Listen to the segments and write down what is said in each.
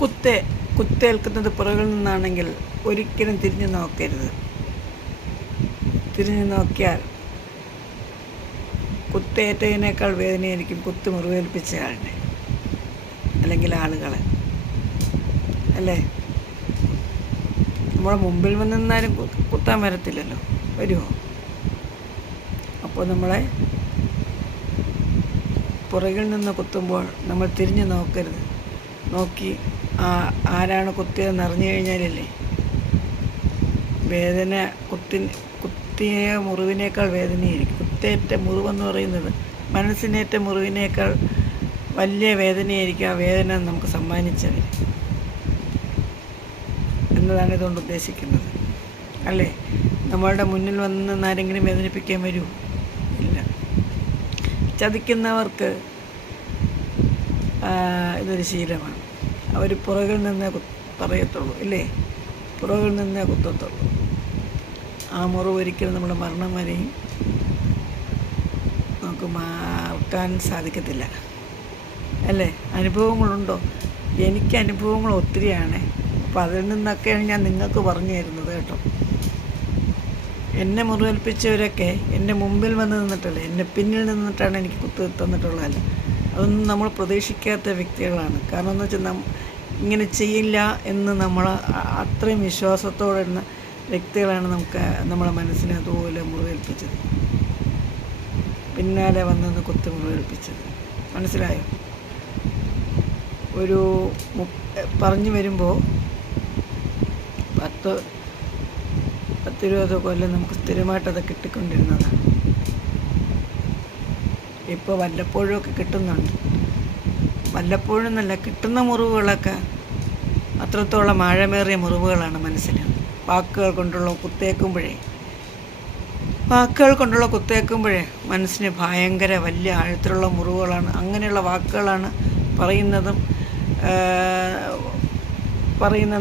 കുത്തേൽക്കുന്നത് പുറകിൽ നിന്നാണെങ്കിൽ ഒരിക്കലും തിരിഞ്ഞു നോക്കരുത്. തിരിഞ്ഞു നോക്കിയാൽ കുത്തേറ്റതിനേക്കാൾ വേദനയായിരിക്കും കുത്ത് മുറിവേൽപ്പിച്ചയാളുടെ അല്ലെങ്കിൽ ആളുകളെ, അല്ലേ? നമ്മളെ മുമ്പിൽ വന്ന് നിന്നാലും കുത്താൻ വരത്തില്ലല്ലോ, വരുമോ? അപ്പോൾ നമ്മളെ പുറകിൽ നിന്ന് കുത്തുമ്പോൾ നമ്മൾ തിരിഞ്ഞു നോക്കരുത്. നോക്കി ആരാണ് കുത്തിയതെന്ന് അറിഞ്ഞു കഴിഞ്ഞാലല്ലേ വേദന. കുത്തിയ മുറിവിനേക്കാൾ വേദനയായിരിക്കും. കുത്തേറ്റ മുറിവെന്ന് പറയുന്നത് മനസ്സിനേറ്റ മുറിവിനേക്കാൾ വലിയ വേദനയായിരിക്കും ആ വേദന നമുക്ക് സമ്മാനിച്ചവർ എന്നതാണ് ഇതുകൊണ്ട് ഉദ്ദേശിക്കുന്നത്, അല്ലേ? നമ്മളുടെ മുന്നിൽ വന്ന് ആരെങ്കിലും വേദനിപ്പിക്കാൻ വരുമോ? ഇല്ല. ചതിക്കുന്നവർക്ക് ഇതൊരു ശീലമാണ്. അവർ പുറകിൽ നിന്നേ പറയത്തുള്ളൂ, ഇല്ലേ? പുറകിൽ നിന്നേ കുത്തത്തുള്ളൂ. ആ മുറിവ് ഒരിക്കലും നമ്മുടെ മരണം വരെയും നമുക്ക് മറക്കാൻ സാധിക്കത്തില്ല, അല്ലേ? അനുഭവങ്ങളുണ്ടോ? എനിക്ക് അനുഭവങ്ങൾ ഒത്തിരിയാണ്. അപ്പോൾ അതിൽ നിന്നൊക്കെയാണ് ഞാൻ നിങ്ങൾക്ക് പറഞ്ഞു തരുന്നത് കേട്ടോ. എന്നെ മുറിവേൽപ്പിച്ചവരൊക്കെ എൻ്റെ മുമ്പിൽ വന്ന് നിന്നിട്ടല്ലേ, എൻ്റെ പിന്നിൽ നിന്നിട്ടാണ് എനിക്ക് കുത്ത് തന്നിട്ടുള്ളതല്ല. അതൊന്നും നമ്മൾ പ്രതീക്ഷിക്കാത്ത വ്യക്തികളാണ്. കാരണം എന്ന് വെച്ചാൽ ഇങ്ങനെ ചെയ്യില്ല എന്ന് നമ്മൾ അത്രയും വിശ്വാസത്തോടെ ഇരുന്ന വ്യക്തികളാണ് നമ്മളെ മനസ്സിനെ അതുപോലെ മുറിവേൽപ്പിച്ചത്, പിന്നാലെ വന്ന് കുത്ത് മുറിവേൽപ്പിച്ചത്. മനസ്സിലായോ? ഒരു പറഞ്ഞു വരുമ്പോൾ 10-20 കൊല്ലം നമുക്ക് സ്ഥിരമായിട്ടത് കിട്ടിക്കൊണ്ടിരുന്നതാണ്. ഇപ്പോൾ വല്ലപ്പോഴുമൊക്കെ കിട്ടുന്നുണ്ട്. വല്ലപ്പോഴും എന്നല്ല, കിട്ടുന്ന മുറിവുകളൊക്കെ അത്രത്തോളം ആഴമേറിയ മുറിവുകളാണ് മനസ്സിന്. വാക്കുകൾ കൊണ്ടുള്ള കുത്തേക്കുമ്പോഴേ മനസ്സിന് ഭയങ്കര വലിയ ആഴത്തിലുള്ള മുറിവുകളാണ്. അങ്ങനെയുള്ള വാക്കുകളാണ് പറയുന്നത്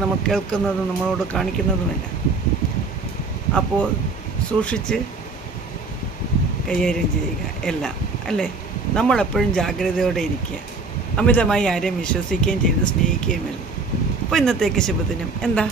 നമ്മൾ കേൾക്കുന്നതും നമ്മളോട് കാണിക്കുന്നതുമല്ല. അപ്പോൾ സൂക്ഷിച്ച് കൈകാര്യം ചെയ്യുക എല്ലാം, അല്ലേ? നമ്മളെപ്പോഴും ജാഗ്രതയോടെ ഇരിക്കുക. അമിതമായി ആരെയും വിശ്വസിക്കുകയും ചെയ്ത് സ്നേഹിക്കുകയും വരുന്നു. അപ്പോൾ ഇന്നത്തേക്ക് ശുഭദിനം. എന്താ?